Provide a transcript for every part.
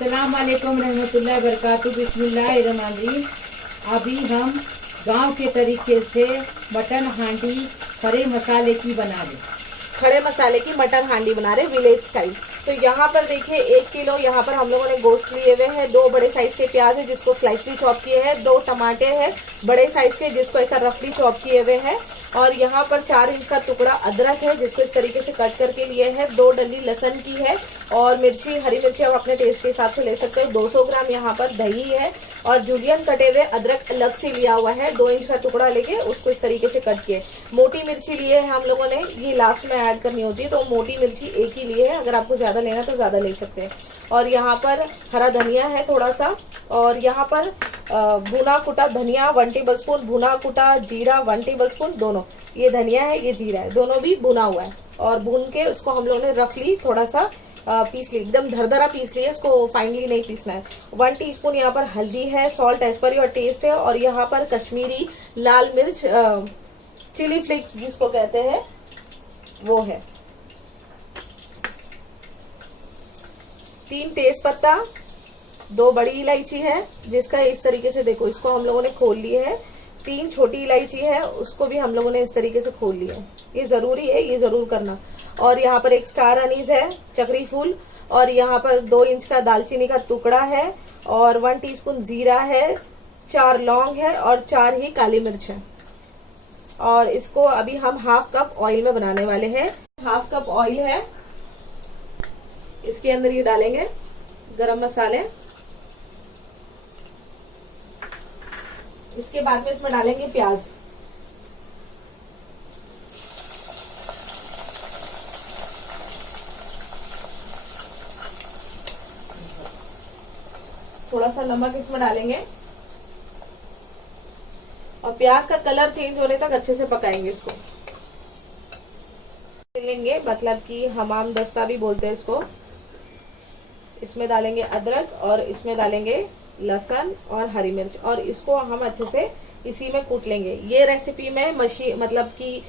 अस्सलाम वालेकुम रहमतुल्लाहि बरकातहू। बिस्मिल्लाहिर्रहमानिर्रहीम। अभी हम गांव के तरीके से मटन हांडी खड़े मसाले की बना रहे। खड़े मसाले की मटन हांडी बना रहे विलेज स्टाइल। तो यहाँ पर देखिए 1 किलो यहाँ पर हम लोगों ने गोश्त लिए हुए हैं। 2 बड़े साइज के प्याज है जिसको स्लाइसली चॉप किए हैं। 2 टमाटे हैं बड़े साइज के जिसको ऐसा रफली चॉप किए हुए हैं। और यहाँ पर 4 इंच का टुकड़ा अदरक है जिसको इस तरीके से कट करके लिए है। 2 डली लहसुन की है और मिर्ची, हरी मिर्ची आप अपने टेस्ट के हिसाब से ले सकते हो। 200 ग्राम यहाँ पर दही है और जूलियन कटे हुए अदरक अलग से लिया हुआ है। 2 इंच का टुकड़ा लेके उसको इस तरीके से कट किए। मोटी मिर्ची लिए है हम लोगों ने, ये लास्ट में ऐड करनी होती है तो मोटी मिर्ची एक ही लिए है। अगर आपको ज्यादा लेना तो ज्यादा ले सकते हैं। और यहाँ पर हरा धनिया है थोड़ा सा। और यहाँ पर भुना कुटा धनिया 1 टेबल स्पून, भुना कुटा जीरा 1 टेबल स्पून। दोनों, ये धनिया है ये जीरा है, दोनों भी भुना हुआ है। और भून के उसको हम लोगों ने रफली थोड़ा सा पीस ली, एकदम दरदरा पीस लिया, इसको फाइनली नहीं पीसना है। 1 टीस्पून यहाँ पर हल्दी है, salt as per your taste है। और यहाँ पर कश्मीरी लाल मिर्च चिली फ्लेक्स जिसको कहते हैं वो है। 3 तेज पत्ता, 2 बड़ी इलायची है जिसका इस तरीके से देखो, इसको हम लोगों ने खोल लिए है। 3 छोटी इलायची है उसको भी हम लोगों ने इस तरीके से खोल लिया है। ये जरूरी है, ये जरूर करना। और यहाँ पर 1 स्टार अनीस है, चक्री फूल। और यहाँ पर 2 इंच का दालचीनी का टुकड़ा है और 1 टीस्पून जीरा है, 4 लौंग है और 4 ही काली मिर्च है। और इसको अभी हम 1/2 कप ऑयल में बनाने वाले हैं। 1/2 कप ऑयल है, इसके अंदर ये डालेंगे गरम मसाले। इसके बाद में इसमें डालेंगे प्याज। थोड़ा सा नमक इसमें डालेंगे और प्याज का कलर चेंज होने तक अच्छे से पकाएंगे इसको। लेंगे, मतलब कि हमाम दस्ता भी बोलते हैं इसको। इसमें डालेंगे अदरक और इसमें डालेंगे लहसुन और हरी मिर्च और इसको हम अच्छे से इसी में कूट लेंगे। ये रेसिपी में मशीन मतलब कि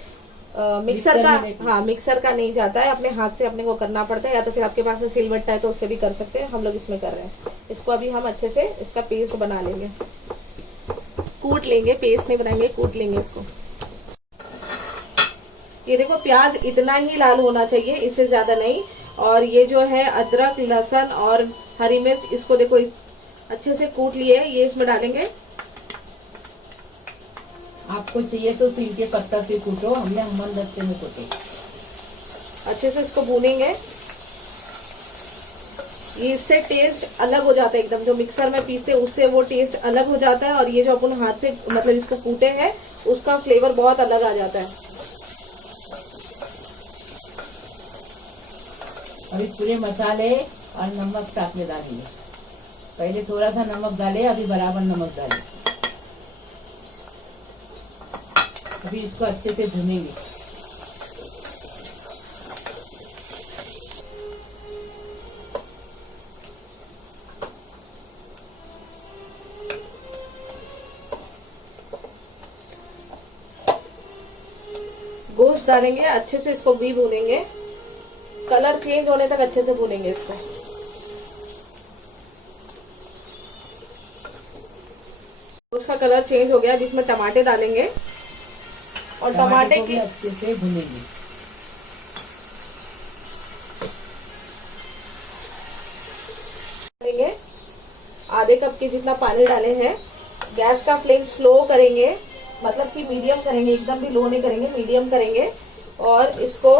मिक्सर का नहीं जाता है, अपने हाथ से अपने को करना पड़ता है। या तो फिर आपके पास में सिलबट्टा है तो उससे भी कर सकते हैं, हम लोग इसमें कर रहे हैं। इसको अभी हम अच्छे से इसका पेस्ट बना लेंगे, कूट लेंगे, पेस्ट नहीं बनाएंगे, कूट लेंगे इसको। ये देखो प्याज इतना ही लाल होना चाहिए, इससे ज्यादा नहीं। और ये जो है अदरक, लहसुन और हरी मिर्च, इसको देखो अच्छे से कूट लिए, ये इसमें डालेंगे। आपको चाहिए तो सील के पत्ता पे कूटो, हमने हमन दस्ते में कूटे। अच्छे से इसको भूनेंगे, इससे टेस्ट अलग हो जाता है एकदम। जो मिक्सर में पीसते उससे वो टेस्ट अलग हो जाता है और ये जो अपन हाथ से मतलब इसको कूटे हैं उसका फ्लेवर बहुत अलग आ जाता है। अभी पूरे मसाले और नमक साथ में डालेंगे। पहले थोड़ा सा नमक डाले, अभी बराबर नमक डाले। अभी इसको अच्छे से भूनेंगे। गोश्त डालेंगे, अच्छे से इसको भी भूनेंगे, कलर चेंज होने तक अच्छे से भूनेंगे इसको। उसका कलर चेंज हो गया, अभी इसमें टमाटे डालेंगे और टमाटे की अच्छे से भूनेंगे। डालेंगे आधे कप के जितना पानी डाले हैं। गैस का फ्लेम स्लो करेंगे, मतलब कि मीडियम करेंगे, एकदम भी लो नहीं करेंगे, मीडियम करेंगे। और इसको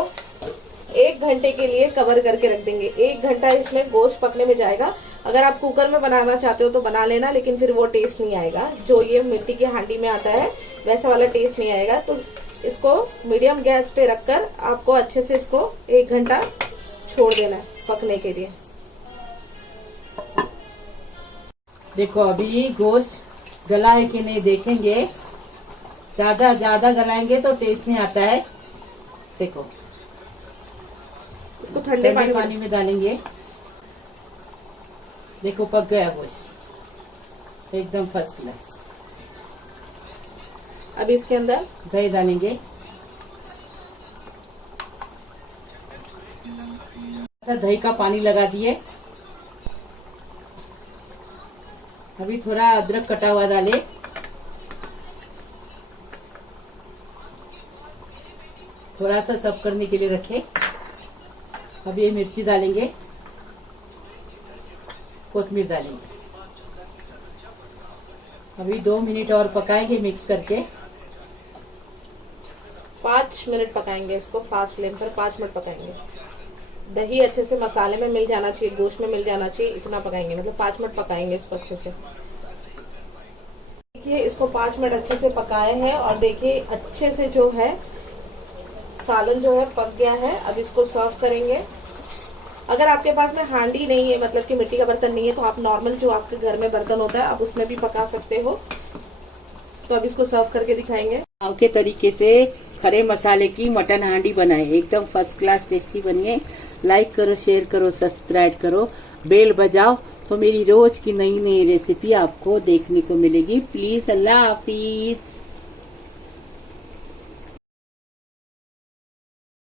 1 घंटे के लिए कवर करके रख देंगे। 1 घंटा इसमें गोश्त पकने में जाएगा। अगर आप कुकर में बनाना चाहते हो तो बना लेना, लेकिन फिर वो टेस्ट नहीं आएगा जो ये मिट्टी की हांडी में आता है, वैसा वाला टेस्ट नहीं आएगा। तो इसको मीडियम गैस पे रखकर आपको अच्छे से इसको 1 घंटा छोड़ देना है पकने के लिए। देखो अभी गोश्त गला है कि नहीं देखेंगे। ज्यादा गलाएंगे तो टेस्ट नहीं आता है। देखो इसको ठंडे पानी में डालेंगे। देखो पक गया गोश्त एकदम फर्स्ट क्लास। अभी इसके अंदर दही डालेंगे। दही का पानी लगा दिए। अभी थोड़ा अदरक कटा हुआ डाले, थोड़ा सा सर्व करने के लिए रखे। अब ये मिर्ची डालेंगे, कोथिमीर डालेंगे। अभी 2 मिनट और पकाएंगे मिक्स करके। 5 मिनट पकाएंगे इसको, फास्ट फ्लेम पर 5 मिनट पकाएंगे। दही अच्छे से मसाले में मिल जाना चाहिए, गोश्त में मिल जाना चाहिए, इतना पकाएंगे, मतलब 5 मिनट पकाएंगे इसको अच्छे से। देखिए इसको 5 मिनट अच्छे से पकाए हैं और देखिए अच्छे से जो है सालन जो है पक गया है। अब इसको सर्व करेंगे। अगर आपके पास में हांडी नहीं है, मतलब कि मिट्टी का बर्तन नहीं है, तो आप नॉर्मल जो आपके घर में बर्तन होता है आप उसमें भी पका सकते हो। तो अब इसको सर्व करके दिखाएंगे। गाँव के तरीके से खड़े मसाले की मटन हांडी बनाए, एकदम फर्स्ट क्लास टेस्टी बनी है। लाइक करो, शेयर करो, सब्सक्राइब करो, बेल बजाओ, तो मेरी रोज की नई नई रेसिपी आपको देखने को मिलेगी। प्लीज, अल्लाह हाफिज।